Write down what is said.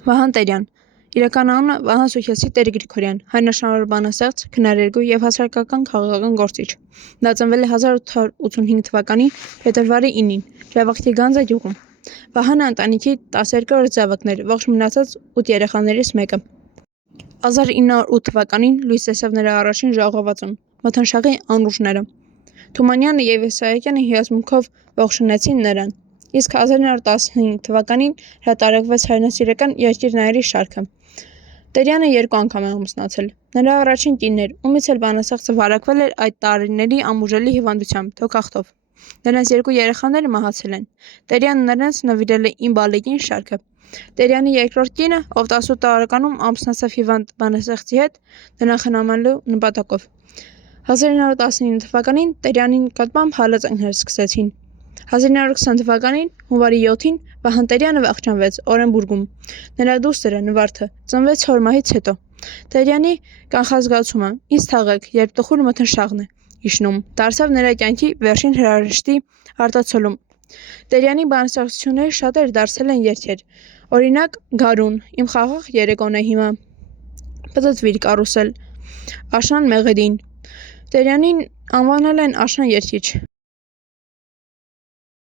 Վահան Տերյան իրական անունը Վահան Սուքեսի Տեր Գրիգորյան, հայնաշնորհ բանաստեղծ, քննադատու և հասարակական քաղաքական գործիչ։ Նա ծնվել է 1885 թվականի փետրվարի 9-ին Ժավախքի Գանձա գյուղում։ Վահանը ընտանիքի 12-րդ զավակն էր, ողջ մնացած 8 երեխաներից մեկը։ 1908 թվականին լույս տեսավ նրա առաջին ժողովածուն՝ «Մթնշաղի անուրջները»։ Թումանյանը և Իսահակյանը հիացմունքով ողջունեցին նրան, իսկ 1915 թվականին հրատարակվեց հայրենասիրական երկիր-նայիրի շարքը։ Տերյանը 2 անգամ է ամուսնացել։ Նրա առաջին կինն էր, ումից էլ բանաստեղծը վարակվել էր այդ տարիների անբուժելի հիվանդությամբ՝ թոքախտով։ Նրանց 2 երեխաները մահացել են։ Տերյանը նրանց նվիրել է «Իմ բալիկին» շարքը։ Տերյանի երկրորդ կինը, ով 18 տարեկանում ամուսնացավ հիվանդ բանաստեղծի հետ, նրան խնամելու նպատակով։ 1919 թվականին Տերյանի նկատմամբ հալածանքներ սկսեցին։ 1920 թվականին հունվարի 7-ին Վահան Տերյանը վախճանվեց Օրենբուրգում։ Նրա դուստրը Նվարդը ծնվեց 4 մահից հետո։ Տերյանի կանխազգացումը «Ինձ թաղեք, երբ տխուր մթնշաղն է իջնում» դարձավ նրա կյանքի վերջին հրաժեշտի արտացոլում։ Տերյանի բանաստեղծությունների շատերը դարձել են երգեր, օրինակ՝ «Գարուն», «Իմ խաղաղ երեկոն է հիմա», «Պտտվիր կարուսել», «Աշնան մեղեդին»։ Տերյանին անվանել են աշնան երգիչ։